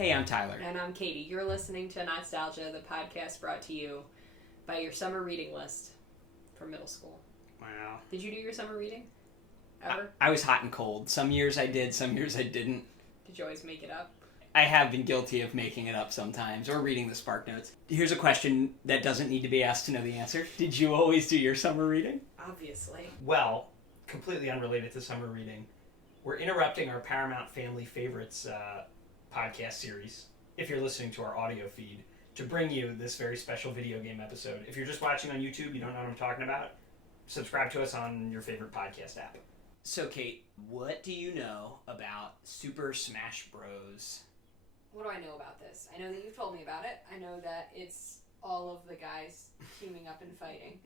Hey, I'm Tyler. And I'm Katie. You're listening to Not-Stalgia, the podcast brought to you by your summer reading list for middle school. Wow. Did you do your summer reading? Ever? I was hot and cold. Some years I did, some years I didn't. Did you always make it up? I have been guilty of making it up sometimes, or reading the Spark Notes. Here's a question that doesn't need to be asked to know the answer. Did you always do your summer reading? Obviously. Well, completely unrelated to summer reading, we're interrupting our Paramount Family Favorites podcast series, if you're listening to our audio feed, to bring you this very special video game episode. If you're just watching on YouTube, you don't know what I'm talking about, subscribe to us on your favorite podcast app. So, Kate, what do you know about Super Smash Bros? What do I know about this? I know that you've told me about it. I know that it's all of the guys teaming up and fighting.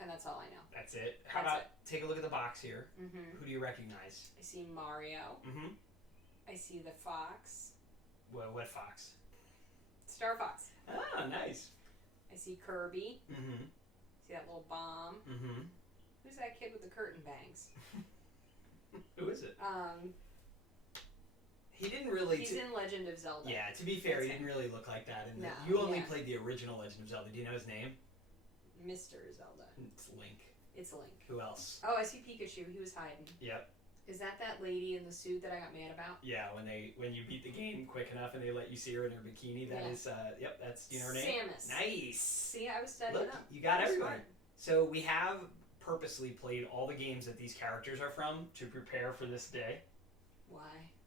And that's all I know. That's it. How about take a look at the box here. Mm-hmm. Who do you recognize? I see Mario. Mm-hmm. I see the fox. Well, what fox? Star Fox. Ah, nice. I see Kirby. Mm-hmm. See that little bomb. Mm-hmm. Who's that kid with the curtain bangs? Who is it? He didn't really... He's in Legend of Zelda. Yeah, to be fair, he didn't really look like that. No, you only played the original Legend of Zelda. Do you know his name? Mr. Zelda. It's Link. It's Link. Who else? Oh, I see Pikachu. He was hiding. Yep. Is that lady in the suit that I got mad about? Yeah, when you beat the game quick enough and they let you see her in her bikini, that is, yep, that's, do you know her name? Samus. Nice. See, I was studying Look, up. you got everyone. Smart. So we have purposely played all the games that these characters are from to prepare for this day. Why?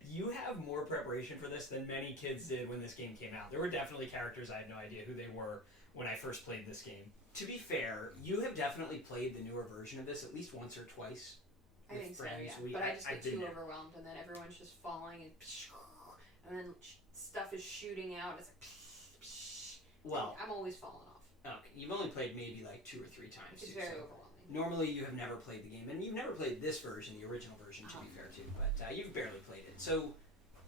You have more preparation for this than many kids did when this game came out. There were definitely characters I had no idea who they were when I first played this game. To be fair, you have definitely played the newer version of this at least once or twice. I think so, yeah. We, but I just get too never. overwhelmed, and then everyone's just falling, and then stuff is shooting out. It's like, well, I'm always falling off. Okay, you've only played maybe like 2 or 3 times. It's very overwhelming. Normally, you have never played the game, and you've never played this version, the original version, to be fair, too. But you've barely played it. So,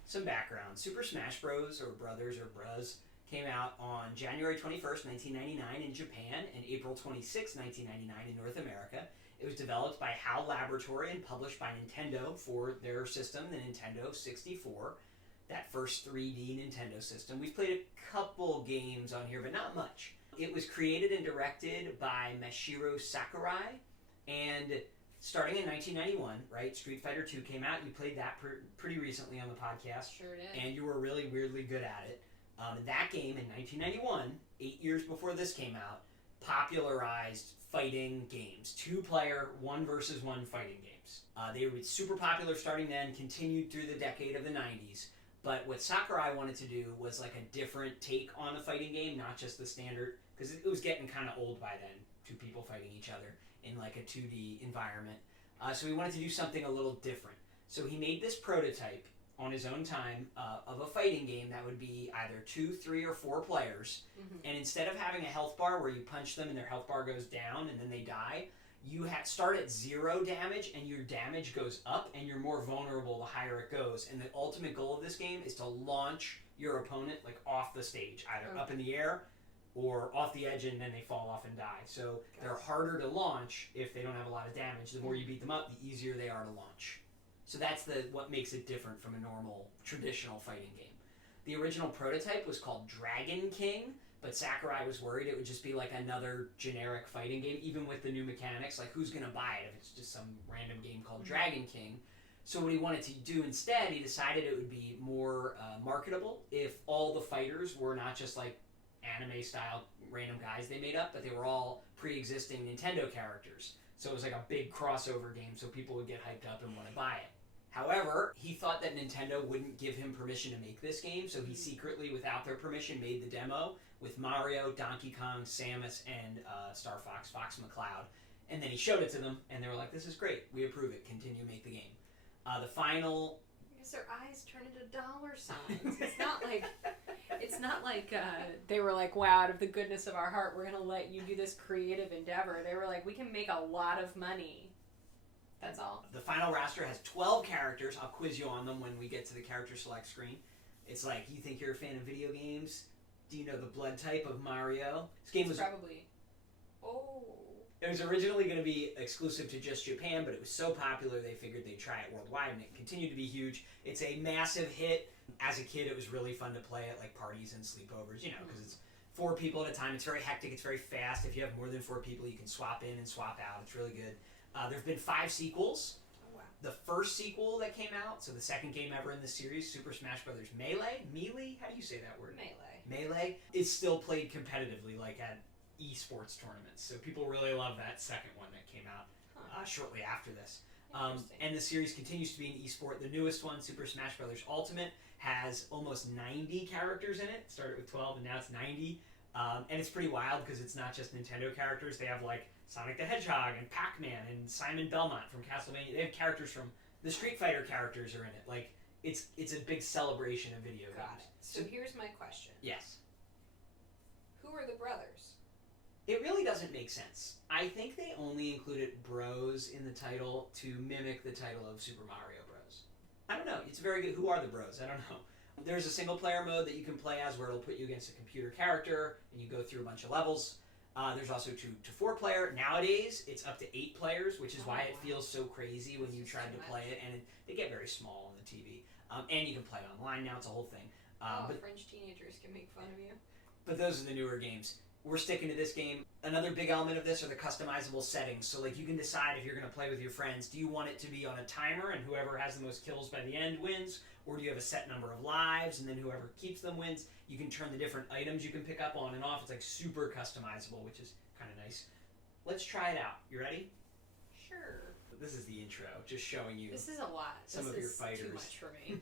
some background: Super Smash Bros. Or Brothers or Bruz came out on January 21st, 1999 in Japan, and April 26, 1999 in North America. It was developed by HAL Laboratory and published by Nintendo for their system, the Nintendo 64. That first 3D Nintendo system. We've played a couple games on here, but not much. It was created and directed by Masahiro Sakurai, and starting in 1991, right, Street Fighter II came out. You played that pretty recently on the podcast. Sure did. And you were really weirdly good at it. That game in 1991, 8 years before this came out, popularized fighting games. 2-player, 1 versus 1 fighting games. They were super popular starting then, continued through the decade of the 90s. But what Sakurai wanted to do was like a different take on a fighting game, not just the standard, because it was getting kind of old by then, 2 people fighting each other in like a 2D environment. So he wanted to do something a little different. So he made this prototype on his own time of a fighting game that would be either 2, 3, or 4 players. Mm-hmm. And instead of having a health bar where you punch them and their health bar goes down and then they die, you start at 0 damage and your damage goes up and you're more vulnerable the higher it goes. And the ultimate goal of this game is to launch your opponent like off the stage, either up in the air or off the edge, and then they fall off and die. So they're harder to launch if they don't have a lot of damage. The more you beat them up, the easier they are to launch. So that's what makes it different from a normal, traditional fighting game. The original prototype was called Dragon King, but Sakurai was worried it would just be like another generic fighting game, even with the new mechanics. Like, who's going to buy it if it's just some random game called Dragon King? So what he wanted to do instead, he decided it would be more marketable if all the fighters were not just like anime-style random guys they made up, but they were all pre-existing Nintendo characters. So it was like a big crossover game, so people would get hyped up and want to buy it. However, he thought that Nintendo wouldn't give him permission to make this game, so he secretly, without their permission, made the demo with Mario, Donkey Kong, Samus, and Star Fox, Fox McCloud. And then he showed it to them, and they were like, this is great, we approve it, continue, make the game. The final... Because their eyes turn into dollar signs. It's not like they were like, wow, out of the goodness of our heart, we're going to let you do this creative endeavor. They were like, we can make a lot of money. That's all. The final roster has 12 characters. I'll quiz you on them when we get to the character select screen. It's like, you think you're a fan of video games? Do you know the blood type of Mario? This game was probably... Oh. It was originally going to be exclusive to just Japan, but it was so popular they figured they'd try it worldwide, and it continued to be huge. It's a massive hit. As a kid, it was really fun to play at like parties and sleepovers, you know, because it's 4 people at a time. It's very hectic. It's very fast. If you have more than 4 people, you can swap in and swap out. It's really good. There have been 5 sequels. Oh, wow. The first sequel that came out, so the second game ever in the series, Super Smash Bros. Melee? How do you say that word? Melee is still played competitively, like at esports tournaments. So people really love that second one that came out shortly after this. And the series continues to be an esport. The newest one, Super Smash Bros. Ultimate, has almost 90 characters in it. It started with 12 and now it's 90. And it's pretty wild because it's not just Nintendo characters. They have like Sonic the Hedgehog and Pac-Man and Simon Belmont from Castlevania. They have characters from the Street Fighter characters are in it. Like it's a big celebration of video games. Got it. So here's my question. Yes. Who are the brothers? It really doesn't make sense. I think they only included Bros in the title to mimic the title of Super Mario Bros. I don't know. It's very good. Who are the Bros? I don't know. There's a single player mode that you can play as where it'll put you against a computer character and you go through a bunch of levels. There's also 2 to 4 player. Nowadays, it's up to 8 players, which is why it feels so crazy when you tried to play it, and they get very small on the TV. And you can play online now. It's a whole thing. But French teenagers can make fun of you. But those are the newer games. We're sticking to this game. Another big element of this are the customizable settings. So like you can decide if you're going to play with your friends, do you want it to be on a timer and whoever has the most kills by the end wins? Or do you have a set number of lives and then whoever keeps them wins? You can turn the different items you can pick up on and off. It's like super customizable, which is kind of nice. Let's try it out. You ready? Sure. This is the intro, just showing you This is a lot. some of your fighters. Too much for me.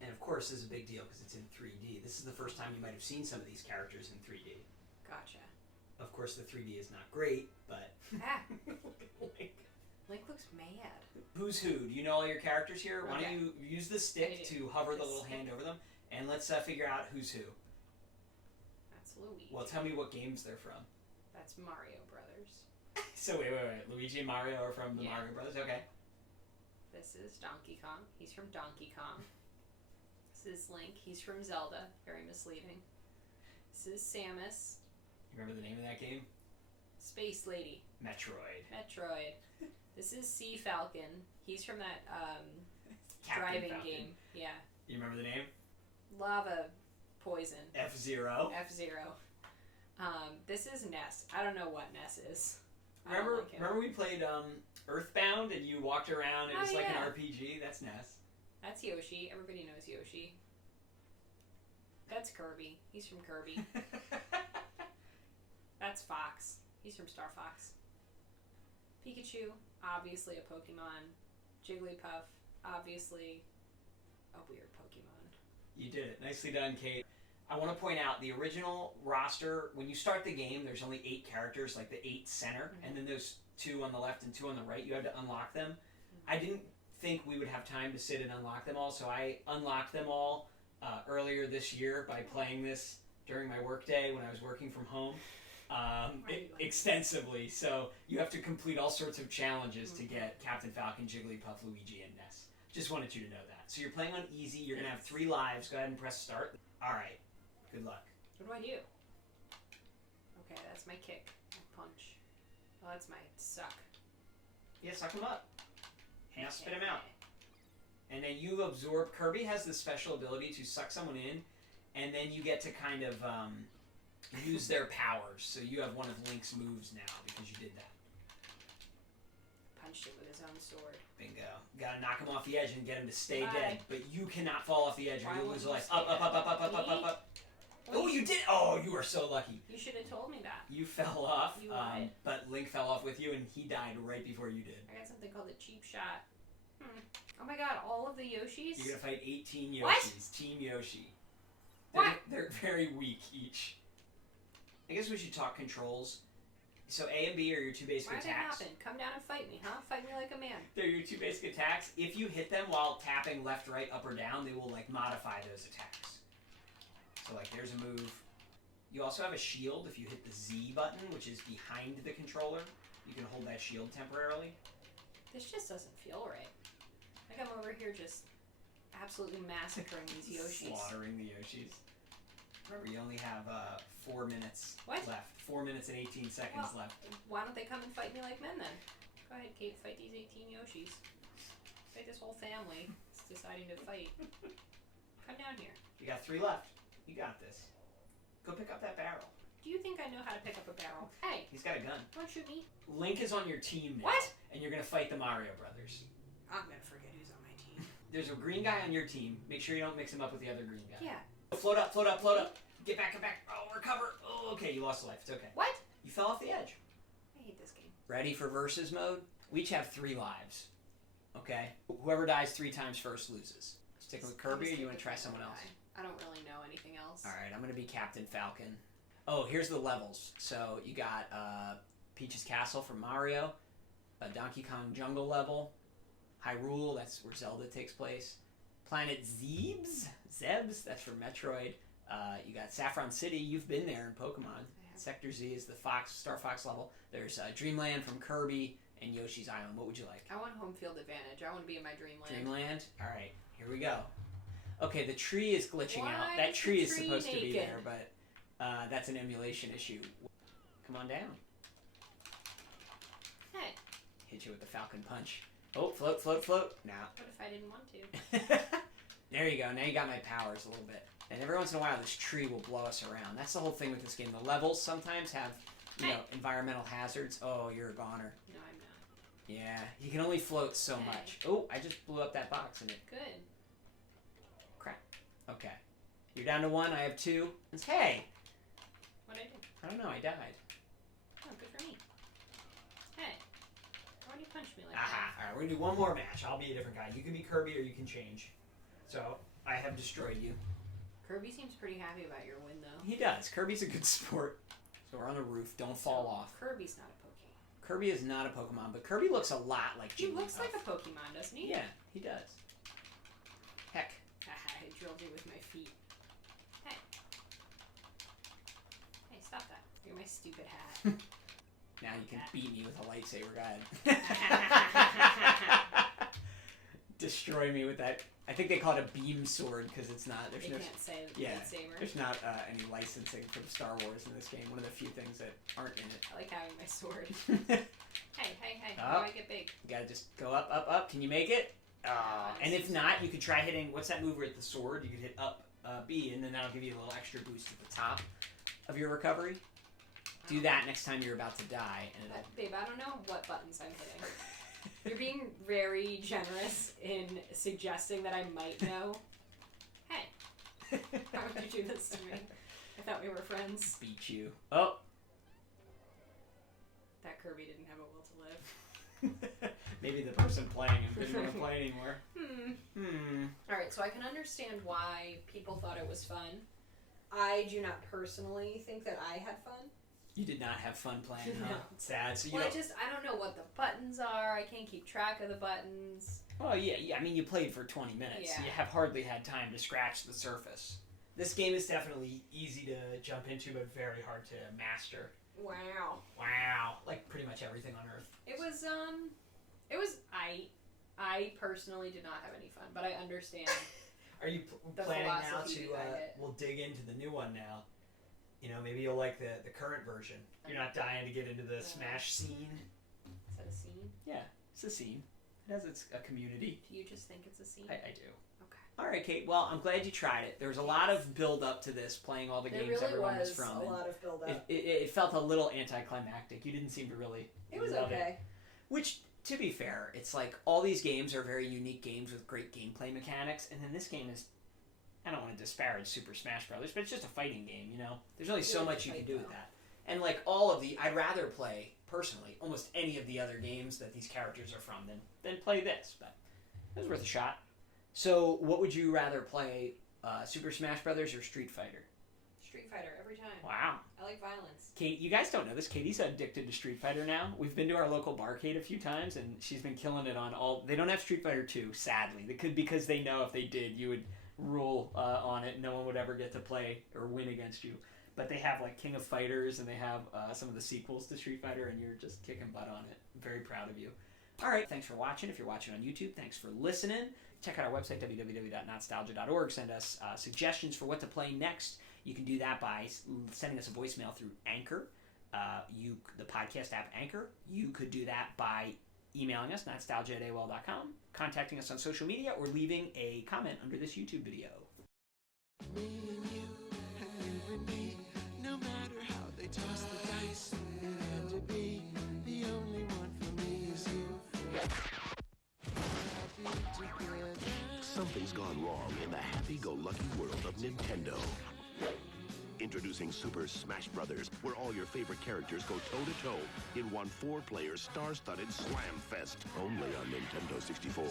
And of course, this is a big deal because it's in 3D. This is the first time you might have seen some of these characters in 3D. Gotcha. Of course, the 3D is not great, but... Link looks mad. Who's who? Do you know all your characters here? Why don't you use the stick to hover the little hand over them, and let's figure out who's who. That's Luigi. Well, tell me what games they're from. That's Mario Brothers. So wait. Luigi and Mario are from the Mario Brothers? Okay. This is Donkey Kong. He's from Donkey Kong. This is Link. He's from Zelda. Very misleading. This is Samus. You remember the name of that game? Space Lady. Metroid. This is Sea Falcon. He's from that Captain driving Falcon. game. Yeah. You remember the name? Lava Poison. F-Zero. This is Ness. I don't know what Ness is. Remember we played Earthbound and you walked around and it was like an RPG? That's Ness. That's Yoshi. Everybody knows Yoshi. That's Kirby. He's from Kirby. That's Fox. He's from Star Fox. Pikachu, obviously a Pokemon. Jigglypuff, obviously a weird Pokemon. You did it. Nicely done, Kate. I want to point out the original roster, when you start the game, there's only 8 characters, like the 8 center, and then there's 2 on the left and 2 on the right. You have to unlock them. I didn't think we would have time to sit and unlock them all, so I unlocked them all earlier this year by playing this during my workday when I was working from home extensively. So you have to complete all sorts of challenges to get Captain Falcon, Jigglypuff, Luigi, and Ness. Just wanted you to know that. So you're playing on easy. You're going to have 3 lives. Go ahead and press start. All right. Good luck. What do I do? Okay, that's my kick. My punch. Oh, that's my suck. Yeah, suck him up. And spit him out. And then you absorb. Kirby has this special ability to suck someone in, and then you get to kind of use their powers. So you have one of Link's moves now because you did that. Punched it with his own sword. Bingo. Gotta knock him off the edge and get him to stay dead. But you cannot fall off the edge or you'll lose a life. Up. Oh, you did! Oh, you are so lucky. You should have told me that. You fell off, You lied. but Link fell off with you and he died right before you did. I got something called a cheap shot. Oh my god, all of the Yoshis? You're gonna fight 18 Yoshis. What? Team Yoshi. What? They're very weak each. I guess we should talk controls. So A and B are your 2 basic attacks. Why did that happen? Come down and fight me, huh? Fight me like a man. They're your 2 basic attacks. If you hit them while tapping left, right, up, or down, they will like modify those attacks. So like there's a move. You also have a shield if you hit the Z button, which is behind the controller. You can hold that shield temporarily. This just doesn't feel right. Like I'm over here just absolutely massacring these Yoshis. Slaughtering the Yoshis. Remember, you only have 4 minutes What? left. 4 minutes and 18 seconds Well, left. Why don't they come and fight me like men then? Go ahead, Kate. Fight these 18 Yoshis. Fight this whole family. It's deciding to fight. Come down here. You got 3 left. You got this. Go pick up that barrel. Do you think I know how to pick up a barrel? Hey, He's got a gun. don't shoot me. Link is on your team now. What? And you're going to fight the Mario Brothers. I'm gonna forget who's on my team. There's a green guy on your team. Make sure you don't mix him up with the other green guy. Yeah. Float up, float up, float up. Get back, get back. Oh, recover. Oh, okay, you lost a life. It's okay. What? You fell off the edge. I hate this game. Ready for versus mode? We each have 3 lives. Okay? Whoever dies 3 times first loses. Sticking with Kirby, or you want to try someone else? I don't really know anything else. Alright, I'm going to be Captain Falcon. Oh, here's the levels. So you got Peach's Castle from Mario, a Donkey Kong Jungle level, Hyrule, that's where Zelda takes place, Planet Zebes, that's for Metroid. You got Saffron City, you've been there in Pokemon. Sector Z is the Star Fox level. There's Dreamland from Kirby and Yoshi's Island. What would you like? I want home field advantage. I want to be in my dreamland. Dreamland? Alright, here we go. Okay, the tree is glitching Why out. That is the tree is tree supposed to be naked? there, but that's an emulation issue. Come on down. Hey, Hit you with the Falcon Punch. Oh, float, float, float. Now. what if I didn't want to? There you go. Now you got my powers a little bit. And every once in a while, this tree will blow us around. That's the whole thing with this game. The levels sometimes have, you know, environmental hazards. Oh, you're a goner. No, I'm not. Yeah, you can only float so Hey. much. Oh, I just blew up that box in it. Good. Crap. Okay. You're down to 1. I have 2. Hey! What'd I do? I don't know. I died. Oh, good for me. Hey, why do you punch me like Aha. that? Alright, we're going to do one more match. I'll be a different guy. You can be Kirby or you can change. So, I have destroyed you. Kirby seems pretty happy about your win, though. He does. Kirby's a good sport. So we're on the roof. Don't fall off. Kirby's not a Pokemon. Kirby is not a Pokemon, but Kirby looks a lot like He Jigglypuff. looks like a Pokemon, doesn't he? Yeah, he does. Heck. Haha, I drilled you with my feet. Hey. Hey, stop that. You're my stupid hat. Now you can beat me with a lightsaber. Go ahead. Destroy me with that. I think they call it a beam sword because it's not. There's They no. can't say Yeah, lightsaber. there's not any licensing from Star Wars in this game. One of the few things that aren't in it. I like having my sword. You Hey, how do I get big? gotta just go up, up, up. Can you make it? And if not, you could try hitting. What's that move with the sword? You could hit up B, and then that'll give you a little extra boost at the top of your recovery. Do that next time you're about to die, and it'll. Babe, I don't know what buttons I'm hitting. You're being very generous in suggesting that I might know. Hey, how would you do this to me? I thought we were friends. Beat you. Oh. That Kirby didn't have a will to live. Maybe the person playing him didn't want to play anymore. Alright, so I can understand why people thought it was fun. I do not personally think that I had fun. You did not have fun playing, huh? No. Sad. So you Well, don't... I don't know what the buttons are. I can't keep track of the buttons. Oh, yeah. I mean, you played for 20 minutes. Yeah. You have hardly had time to scratch the surface. This game is definitely easy to jump into, but very hard to master. Wow. Wow. Like pretty much everything on Earth. I personally did not have any fun, but I understand. Are you The planning now philosophy to, behind it. we'll dig into the new one now. You know, maybe you'll like the current version. You're not dying to get into the Smash scene. Is that a scene? Yeah, it's a scene. It has a community. Do you just think it's a scene? I do. Okay. All right, Kate. Well, I'm glad you tried it. There was a lot of build up to this, playing all the There games really everyone was was from. a and lot of build up. it felt a little anticlimactic. You didn't seem to really. It was love okay. Which, to be fair, it's like all these games are very unique games with great gameplay mechanics, and then this game is. I don't want to disparage Super Smash Brothers, but it's just a fighting game, you know? There's only so much you can do with that. And like all of I'd rather play, personally, almost any of the other games that these characters are from than play this, but it was worth a shot. So, what would you rather play, Super Smash Brothers or Street Fighter? Street Fighter every time. Wow. I like violence. Kate, you guys don't know this. Katie's addicted to Street Fighter now. We've been to our local barcade a few times, and she's been killing it on all... They don't have Street Fighter 2, sadly. They could, because they know if they did, you would rule on it. No one would ever get to play or win against you. But they have, like, King of Fighters, and they have some of the sequels to Street Fighter, and you're just kicking butt on it. I'm very proud of you. All right, thanks for watching. If you're watching on YouTube, thanks for listening. Check out our website, www.notstalgia.org. Send us suggestions for what to play next. You can do that by sending us a voicemail through Anchor, the podcast app Anchor. You could do that by emailing us, Not-Stalgia@AOL.com, contacting us on social media, or leaving a comment under this YouTube video. Me and you and me, no matter how they toss the dice, it had to be the only one for me is you. Something's gone wrong in the happy-go-lucky world of Nintendo. Introducing Super Smash Brothers, where all your favorite characters go toe-to-toe in one 4-player star-studded slam fest, only on Nintendo 64.